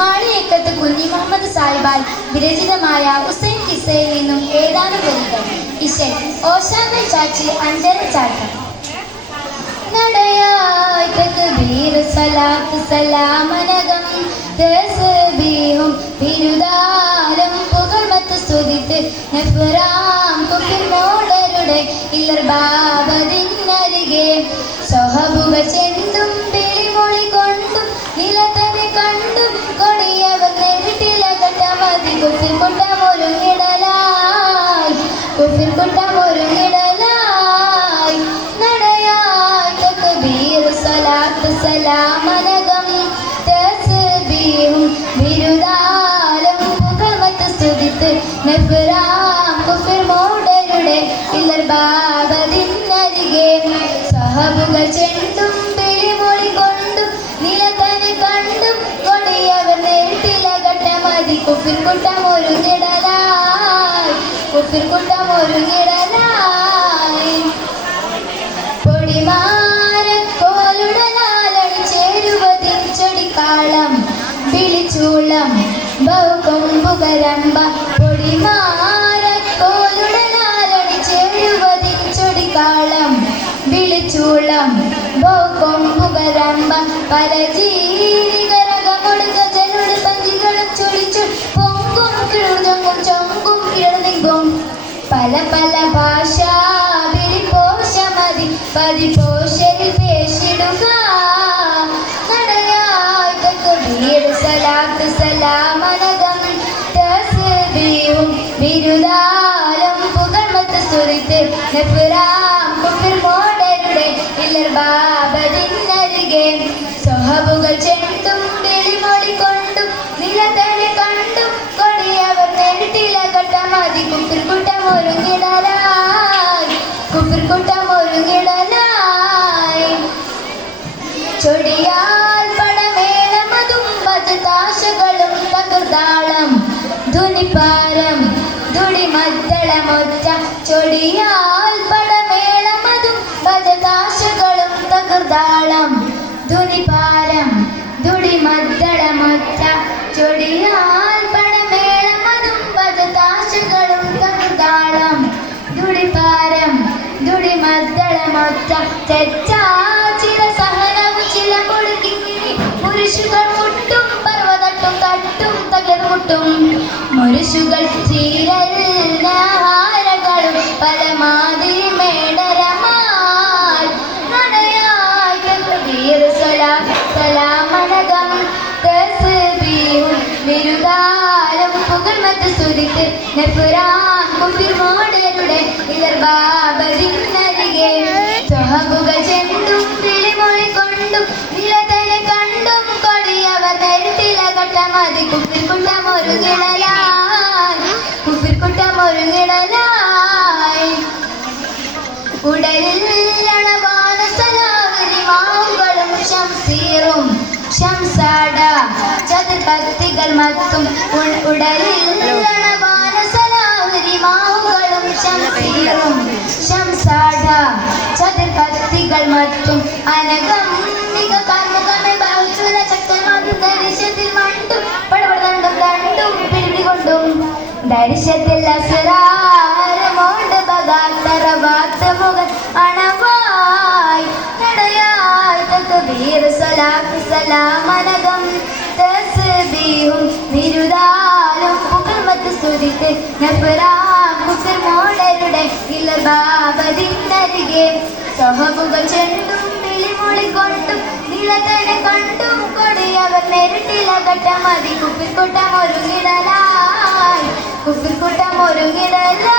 മാളിയേക്കത്ത് കുഞ്ഞി മുഹമ്മദ് സാഹിബാൽ വിരചിതമായ ഹുസൈൻ കിസ്സയിൽ നിന്നും ഏതാനും വരികൾ. ഇശൽ ഓശാന ചാച്ചി അഞ്ചര ചാട്ടം. നടയായി തക്ബീർ സലാത്ത് സലാമനകം തസ്ബീഹും ബിരുദാലം പുകഴ്മത്ത് സ്തുതിത്ത് നഫ്റാം കുഫിർ മോഡരുടെ ഇല്ലർ ബാബദിനരികെ സ്വഹബുക ചെന്തും വിളിമൊഴി കൊണ്ടും നിലത്തനെ കണ്ടും കൊടിയവർ നേരിട്ടിലകട്ടമതി കുഫിർ കുട്ടമൊരുങ്ങിടലായി കുഫിർ കുട്ടമൊരുങ്ങിടലായി. നടയായി തക്ബീർ സലാത്ത് സലാമനകം തസ്ബീഹും ബിരുദാലം പുകഴ്മത്ത് സ്തുതിത്ത് നഫ്റാം കുഫിർ മോഡരുടെ ഇല്ലർ ബാബദിനരികെ സ്വഹബുകൾ ചെണ്ടും വിളിമൊഴി കൊണ്ടും നിലത്തനെ കണ്ടും കൊടിയവർ നേരിട്ടിലകട്ടമതി കുഫിർ കുട്ടമൊരുങ്ങിടലായി കുഫിർ കുട്ടമൊരുങ്ങിടലായി. പൊടിമാരക്കോലുടലാലടി ചേരുവതിൻ ചൊടിക്കാളം വിളിച്ചൂളം ബഹുകൊമ്പുകരമ്പ. പൊടിമാരക്കോലുടലാലടി ചേരുവതിൻ ചൊടിക്കാളം വിളിച്ചൂളം ബഹുകൊമ്പുകരമ്പ. പല ജീവികരകമൊടുക ജനുട് സഞ്ചികളും ചൊളിച്ചു പൊങ്കും കിഴുതങ്ങും ചൊങ്കും കിഴനിങ്കും പല പല ഭാഷ വിരിപോഷമതി പതിപോഷരിൽ പേശിടുക. നടയായി തക്ബീർ സലാത്ത് സലാമനകം തസ്ബീഹും ബിരുദാലം പുകഴ്മത്ത് സ്തുതിത്ത് നഫ്റാം കുഫിർ മോഡരുടെ ഇല്ലർ ബാബദിനരികെ സ്വഹബുകൾ ചെണ്ടും വിളിമൊഴി കൊണ്ടും നിലത്തനെ കണ്ടും കൊടിയവർ നേരിട്ടിലകട്ടമതി കുഫിർ കുട്ടമൊരുങ്ങിടലായി കുഫിർ കുട്ടമൊരുങ്ങിടലായി. ചൊടിയാൽ പടമേളമതും ഭജതാശകളും തകർതാളം ധുനിപാരം ധുടിമദ്ദളമൊറ്റ. ചൊടിയാൽ പടമേളമതും ഭജതാശകളും തകർതാളം ധുനിപാരം ധുടിമദ്ദളമൊറ്റ. ചൊടിയാൽ പടമേളമതും ഭജതാശകളും തകർതാളം ധുടിപാരം ധുടിമദ്ദളമൊറ്റ. ചില സഹനവും ചില കൊടുക്കിങ്ങിനി മുരുഷുകൾ മുട്ടും പർവ്വതട്ടും തട്ടും തകർമുട്ടും മുരുഷുകൾ ചീരൽഹാരകളും പലമാതിരി മേടരമായി. നടയായി തക്ബീർ സലാത്ത് സലാമനകം തസ്ബീഹും ബിരുദാലം പുകഴ്മത്ത് സ്തുതിത്ത് നഫ്റാം കുഫിർ മോഡരുടെ ഇല്ലർ ബാബദിനരികെ സ്വഹബുകൾ ചെണ്ടും വിളിമൊഴി കൊണ്ടും നിലത്തനെ കണ്ടും കൊടിയവർ നേരിട്ടിലകട്ടമതി കുഫിർ കുട്ടമൊരുങ്ങിടലായി കുഫിർ കുട്ടമൊരുങ്ങിടലായി. ഉടലിൽ അണവാന സലാഹരി മാവുകളും ശംസീറും ശംസാട ചതുർകത്തികൾ മത്തും. ഉടലിൽ അണവാന സലാഹരി മാവുകളും ശംസീറും ശംസാട ചതുർകത്തികൾ മത്തും. അനകം മിക കർമുഖമേ ബാഹുചുര ശക്തമാകും ദർശത്തിൽ മണ്ടും പടപടം കണ്ടും പിടികൊണ്ടും ദർശത്തിൽ അസറാരമോണ്ട് ബഗാത്തറവാത്ത് മുഖം അണവായി. നടയായി തക്ബീർ സലാത്ത് സലാമനകം തസ്ബീഹും ബിരുദാലം പുകഴ്മത്ത് സ്തുതിത്ത് നഫ്റാം കുഫിർ മോഡരുടെ ഇല്ലർ ബാബദിനരികെ സ്വഹബുകൾ ചെണ്ടും വിളിമൊഴി കൊണ്ടും നിലത്തനെ കണ്ടും കൊടിയവർ നേരിട്ടിലകട്ടമതി കുഫിർ കുട്ടമൊരുങ്ങിടലായി കുഫിർ കുട്ടമൊരുങ്ങിടലായി.